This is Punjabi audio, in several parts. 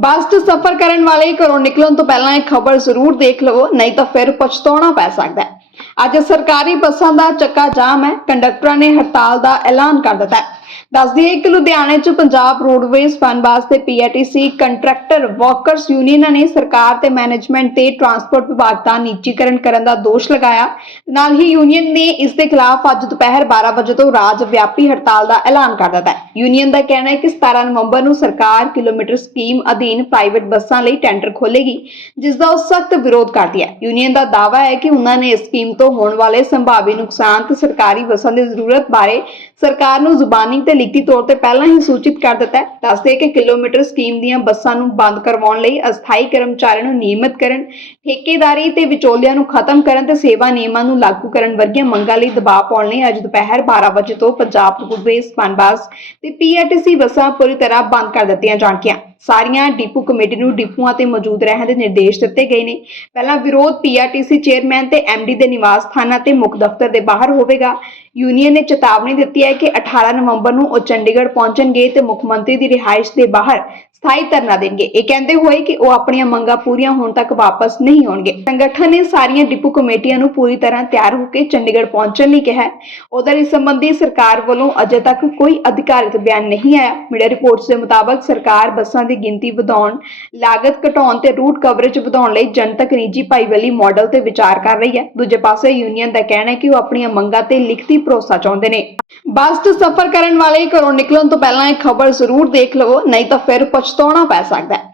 ਬੱਸ 'ਚ ਸਫ਼ਰ ਕਰਨ ਵਾਲੇ ਘਰੋਂ ਨਿਕਲਣ ਤੋਂ ਪਹਿਲਾਂ ਇਹ ਖਬਰ ਜ਼ਰੂਰ ਦੇਖ ਲਵੋ, ਨਹੀਂ ਤਾਂ ਫਿਰ ਪਛਤਾਉਣਾ ਪੈ ਸਕਦਾ ਹੈ। ਅੱਜ ਸਰਕਾਰੀ ਬੱਸਾਂ ਦਾ ਚੱਕਾ ਜਾਮ ਹੈ, ਕੰਡਕਟਰਾਂ ਨੇ ਹੜਤਾਲ ਦਾ ਐਲਾਨ ਕਰ ਦਿੱਤਾ ਹੈ। ਦੱਸਦੀ ਦਈਏ ਕਿ ਲੁਧਿਆਣੇ 'ਚ ਪੰਜਾਬ ਰੋਡਵੇਜ਼ ਫਨਬਾਸ ਤੇ ਪੀਆਰਟੀਸੀ ਕੰਟਰੈਕਟਰ, ਵਰਕਰਸ ਯੂਨੀਅਨਾਂ ਨੇ ਸਰਕਾਰ ਤੇ ਮੈਨੇਜਮੈਂਟ ਤੇ ਟਰਾਂਸਪੋਰਟ ਵਿਭਾਗ ਦਾ ਨਿੱਜੀਕਰਨ ਕਰਨ ਦਾ ਦੋਸ਼ ਲਗਾਇਆ। ਨਾਲ ਹੀ ਯੂਨੀਅਨ ਨੇ ਇਸ ਦੇ ਖਿਲਾਫ ਅੱਜ ਦੁਪਹਿਰ 12 ਵਜੇ ਤੋਂ ਰਾਜ ਵਿਆਪੀ ਹੜਤਾਲ ਦਾ ਐਲਾਨ ਕਰ ਦਿੱਤਾ ਹੈ। ਯੂਨੀਅਨ ਦਾ ਕਹਿਣਾ ਹੈ ਕਿ 17 ਨਵੰਬਰ ਨੂੰ ਸਰਕਾਰ ਕਿਲੋਮੀਟਰ ਸਕੀਮ ਅਧੀਨ ਪ੍ਰਾਈਵੇਟ ਬੱਸਾਂ ਲਈ ਟੈਂਡਰ ਖੋਲੇਗੀ ਜਿਸ ਦਾ ਉਹ ਸਖਤ ਵਿਰੋਧ ਕਰਦੀ ਹੈ। ਯੂਨੀਅਨ ਦਾ ਦਾਅਵਾ ਹੈ ਕਿ ਉਹਨਾਂ ਨੇ ਇਸ ਸਕੀਮ ਤੋਂ ਹੋਣ ਵਾਲੇ ਸੰਭਾਵੀ ਨੁਕਸਾਨ ਤੇ ਸਰਕਾਰੀ ਬੱਸਾਂ ਦੀ ਜ਼ਰੂਰਤ ਬਾਰੇ ਸਰਕਾਰ ਨੂੰ ਜ਼ੁਬਾਨੀ ਤੇ ਲਿਖਤੀ ਤੌਰ ਤੇ ਪਹਿਲਾਂ ਹੀ ਸੂਚਿਤ ਕਰ ਦਿੱਤਾ ਹੈ। ਦੱਸਦੇ ਕਿ ਕਿਲੋਮੀਟਰ ਸਕੀਮ ਦੀਆਂ ਬੱਸਾਂ ਨੂੰ ਬੰਦ ਕਰਵਾਉਣ ਲਈ ਅਸਥਾਈ ਕਰਮਚਾਰੀਆਂ ਨੂੰ ਨਿਯਮਿਤ ਕਰਨ, ਠੇਕੇਦਾਰੀ ਤੇ ਵਿਚੋਲਿਆਂ ਨੂੰ ਖਤਮ ਕਰਨ ਤੇ ਸੇਵਾ ਨਿਯਮਾਂ ਨੂੰ ਲਾਗੂ ਕਰਨ ਵਰਗੀਆਂ ਮੰਗਾਂ ਲਈ ਦਬਾਅ ਪਾਉਣ ਲਈ ਅੱਜ ਦੁਪਹਿਰ 12 ਵਜੇ ਤੋਂ ਪੰਜਾਬ ਰੋਡਵੇਜ਼ ਪਨਬਸ ਤੇ ਪੀਆਰਟੀਸੀ ਬੱਸਾਂ ਪੂਰੀ ਤਰ੍ਹਾਂ ਬੰਦ ਕਰ ਦਿੱਤੀਆਂ ਜਾਣਗੀਆਂ। ਸਾਰੀਆਂ ਡਿਪੂ ਕਮੇਟੀ ਨੂੰ ਡਿਪੂਆਂ ਤੇ ਮੌਜੂਦ ਰਹਿਣ ਦੇ ਨਿਰਦੇਸ਼ ਦਿੱਤੇ ਗਏ ਨੇ। ਪਹਿਲਾ ਵਿਰੋਧ ਪੀਆਰਟੀਸੀ ਚੇਅਰਮੈਨ ਤੇ ਐਮਡੀ ਦੇ ਨਿਵਾਸ ਸਥਾਨਾਂ ਤੇ ਮੁੱਖ ਦਫ਼ਤਰ ਦੇ ਬਾਹਰ ਹੋਵੇਗਾ। ਯੂਨੀਅਨ ਨੇ ਚੇਤਾਵਨੀ ਦਿੱਤੀ ਹੈ ਕਿ 18 ਨਵੰਬਰ ਨੂੰ ਉਹ ਚੰਡੀਗੜ੍ਹ ਪਹੁੰਚਣਗੇ ਤੇ ਮੁੱਖ ਮੰਤਰੀ ਦੀ ਰਿਹਾਇਸ਼ ਦੇ ਬਾਹਰ ਸਥਾਈ ਧਰਨਾ ਦੇਣਗੇ। ਇਹ ਕਹਿੰਦੇ ਹੋਏ ਕਿ ਉਹ ਆਪਣੀਆਂ ਮੰਗਾਂ ਪੂਰੀਆਂ ਹੋਣ ਤੱਕ ਵਾਪਸ ਨਹੀਂ ਹੋਣਗੇ ਸੰਗਠਨ ਨੇ ਸਾਰੀਆਂ ਡਿਪੂ ਕਮੇਟੀਆਂ ਨੂੰ ਪੂਰੀ ਤਰ੍ਹਾਂ ਤਿਆਰ ਹੋ ਕੇ ਚੰਡੀਗੜ੍ਹ ਪਹੁੰਚਣ ਲਈ ਕਿਹਾ ਉਧਰ ਇਸ ਸੰਬੰਧੀ ਸਰਕਾਰ ਵੱਲੋਂ ਅਜੇ ਤੱਕ ਕੋਈ ਅਧਿਕਾਰਿਤ ਬਿਆਨ ਨਹੀਂ ਆਇਆ। ਮੀਡੀਆ ਰਿਪੋਰਟਸ ਦੇ ਮੁਤਾਬਕ ਸਰਕਾਰ ਬੱਸਾਂ ਦੀ ਗਿਣਤੀ ਵਧਾਉਣ, ਲਾਗਤ ਘਟਾਉਣ ਤੇ ਰੂਟ ਕਵਰੇਜ ਵਧਾਉਣ ਲਈ ਜਨਤਕ ਨਿੱਜੀ ਭਾਈਵਾਲੀ ਮਾਡਲ ਤੇ ਵਿਚਾਰ ਕਰ ਰਹੀ ਹੈ। ਦੂਜੇ ਪਾਸੇ ਯੂਨੀਅਨ ਦਾ ਕਹਿਣਾ ਹੈ ਕਿ ਉਹ ਆਪਣੀਆਂ ਮੰਗਾਂ ਤੇ ਲਿਖਤੀ ਭਰੋਸਾ ਚਾਹੁੰਦੇ ਨੇ। ਬੱਸ 'ਚ ਸਫ਼ਰ ਕਰਨ ਵਾਲੇ ਘਰੋਂ ਨਿਕਲਣ ਤੋਂ ਪਹਿਲਾਂ ਇਹ ਖਬਰ ਜ਼ਰੂਰ ਦੇਖ ਲਵੋ, ਨਹੀਂ ਤਾਂ ਫਿਰ ਪਛਤਾਉਣਾ ਪੈ ਸਕਦਾ ਹੈ।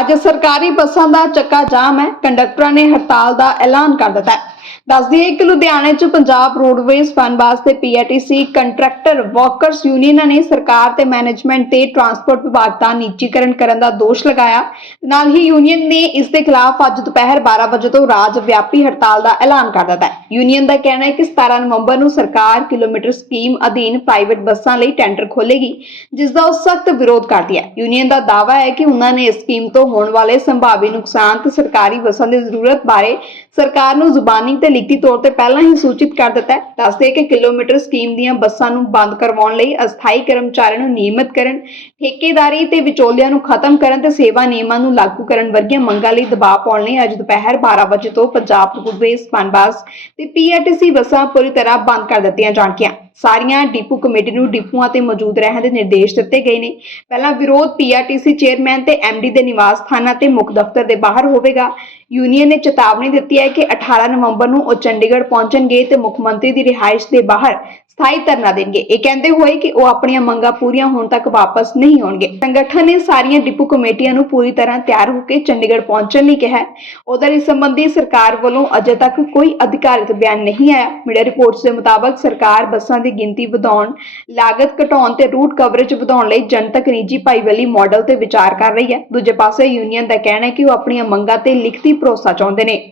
ਅੱਜ ਸਰਕਾਰੀ ਬੱਸਾਂ ਦਾ ਚੱਕਾ ਜਾਮ ਹੈ, ਕੰਡਕਟਰਾਂ ਨੇ ਹੜਤਾਲ ਦਾ ਐਲਾਨ ਕਰ ਦਿੱਤਾ ਹੈ। ਦੱਸ ਦਈਏ ਕਿ ਲੁਧਿਆਣੇ 'ਚ ਪੰਜਾਬ ਰੋਡਵੇਜ਼ ਫਨਬਾਸ ਤੇ ਪੀਆਰਟੀਸੀ ਕੰਟਰੈਕਟਰ ਵਰਕਰਸ ਯੂਨੀਅਨਾਂ ਨੇ ਸਰਕਾਰ ਤੇ ਮੈਨੇਜਮੈਂਟ ਤੇ ਟਰਾਂਸਪੋਰਟ ਵਿਭਾਗ ਦਾ ਨਿੱਜੀਕਰਨ ਕਰਨ ਦਾ ਦੋਸ਼ ਲਗਾਇਆ। ਨਾਲ ਹੀ ਯੂਨੀਅਨ ਨੇ ਇਸ ਦੇ ਖਿਲਾਫ ਅੱਜ ਦੁਪਹਿਰ 12 ਵਜੇ ਤੋਂ ਰਾਜ ਵਿਆਪੀ ਹੜਤਾਲ ਦਾ ਐਲਾਨ ਕਰ ਦਿੱਤਾ ਹੈ। ਯੂਨੀਅਨ ਦਾ ਕਹਿਣਾ ਹੈ ਕਿ 17 ਨਵੰਬਰ ਨੂੰ ਸਰਕਾਰ ਕਿਲੋਮੀਟਰ ਸਕੀਮ ਅਧੀਨ ਪ੍ਰਾਈਵੇਟ ਬੱਸਾਂ ਲਈ ਟੈਂਡਰ ਖੋਲੇਗੀ ਜਿਸ ਦਾ ਉਹ ਸਖਤ ਵਿਰੋਧ ਕਰਦੀ ਹੈ। ਯੂਨੀਅਨ ਦਾ ਦਾਅਵਾ ਹੈ ਕਿ ਉਹਨਾਂ ਨੇ ਇਸ ਸਕੀਮ ਤੋਂ ਹੋਣ ਵਾਲੇ ਸੰਭਾਵੀ ਨੁਕਸਾਨ ਤੇ ਸਰਕਾਰੀ ਬੱਸਾਂ ਦੀ ਜ਼ਰੂਰਤ ਬਾਰੇ ਸਰਕਾਰ ਨੂੰ ਜ਼ੁਬਾਨੀ ਤੇ ਲਿਖਤੀ ਤੌਰ ਤੇ ਪਹਿਲਾਂ ਹੀ ਸੂਚਿਤ ਕਰ ਦਿੱਤਾ ਹੈ। ਦੱਸਦੇ ਕਿ ਕਿਲੋਮੀਟਰ ਸਕੀਮ ਦੀਆਂ ਬੱਸਾਂ ਨੂੰ ਬੰਦ ਕਰਵਾਉਣ ਲਈ ਅਸਥਾਈ ਕਰਮਚਾਰੀਆਂ ਨੂੰ ਨਿਯਮਿਤ ਕਰਨ, ਠੇਕੇਦਾਰੀ ਤੇ ਵਿਚੋਲਿਆਂ ਨੂੰ ਖਤਮ ਕਰਨ ਤੇ ਸੇਵਾ ਨਿਯਮਾਂ ਨੂੰ ਲਾਗੂ ਕਰਨ ਵਰਗੀਆਂ ਮੰਗਾਂ ਲਈ ਦਬਾਅ ਪਾਉਣ ਲਈ ਅੱਜ ਦੁਪਹਿਰ 12 ਵਜੇ ਤੋਂ ਪੰਜਾਬ ਰੋਡਵੇਜ਼ ਪਨਬਸ ਤੇ ਪੀਆਰਟੀਸੀ ਬੱਸਾਂ ਪੂਰੀ ਤਰ੍ਹਾਂ ਬੰਦ ਕਰ ਦਿੱਤੀਆਂ ਜਾਣਗੀਆਂ। ਸਾਰੀਆਂ ਡਿਪੂ ਕਮੇਟੀ ਨੂੰ ਡਿਪੂਆਂ ਤੇ ਮੌਜੂਦ ਰਹਿਣ ਦੇ ਨਿਰਦੇਸ਼ ਦਿੱਤੇ ਗਏ ਨੇ। ਪਹਿਲਾਂ ਵਿਰੋਧ ਪੀਆਰਟੀਸੀ ਚੇਅਰਮੈਨ ਤੇ ਐਮਡੀ ਦੇ ਨਿਵਾਸ ਸਥਾਨਾਂ ਤੇ ਮੁੱਖ ਦਫ਼ਤਰ ਦੇ ਬਾਹਰ ਹੋਵੇਗਾ। ਯੂਨੀਅਨ ਨੇ ਚੇਤਾਵਨੀ ਦਿੱਤੀ ਹੈ ਕਿ 18 ਨਵੰਬਰ ਨੂੰ ਉਹ ਚੰਡੀਗੜ੍ਹ ਪਹੁੰਚਣਗੇ ਤੇ ਮੁੱਖ ਮੰਤਰੀ ਦੀ ਰਿਹਾਇਸ਼ ਦੇ ਬਾਹਰ ਸਥਾਈ ਧਰਨਾ ਦੇਣਗੇ। ਇਹ ਕਹਿੰਦੇ ਹੋਏ ਕਿ ਉਹ ਆਪਣੀਆਂ ਮੰਗਾਂ ਪੂਰੀਆਂ ਹੋਣ ਤੱਕ ਵਾਪਸ ਨਹੀਂ ਆਉਣਗੇ। ਸੰਗਠਨ ਨੇ ਸਾਰੀਆਂ ਡਿਪੂ ਕਮੇਟੀਆਂ ਨੂੰ ਪੂਰੀ ਤਰ੍ਹਾਂ ਤਿਆਰ ਹੋ ਕੇ ਚੰਡੀਗੜ੍ਹ ਪਹੁੰਚਣ ਲਈ ਕਿਹਾ ਉਧਰ ਇਸ ਸੰਬੰਧੀ ਸਰਕਾਰ ਵੱਲੋਂ ਅਜੇ ਤੱਕ ਕੋਈ ਅਧਿਕਾਰਿਤ ਬਿਆਨ ਨਹੀਂ ਆਇਆ। ਮੀਡੀਆ ਰਿਪੋਰਟਸ ਦੇ ਮੁਤਾਬਕ ਸਰਕਾਰ ਬੱਸਾਂ ਦੀ ਗਿਣਤੀ ਵਧਾਉਣ, ਲਾਗਤ ਘਟਾਉਣ ਤੇ ਰੂਟ ਕਵਰੇਜ ਵਧਾਉਣ ਲਈ ਜਨਤਕ ਨਿੱਜੀ ਭਾਈਵਾਲੀ ਮਾਡਲ ਤੇ ਵਿਚਾਰ ਕਰ ਰਹੀ ਹੈ। ਦੂਜੇ ਪਾਸੇ ਯੂਨੀਅਨ ਦਾ ਕਹਿਣਾ ਹੈ ਕਿ ਉਹ ਆਪਣੀਆਂ ਮੰਗਾਂ ਤੇ ਲਿਖਤੀ ਭਰੋਸਾ ਚਾਹੁੰਦੇ ਨੇ।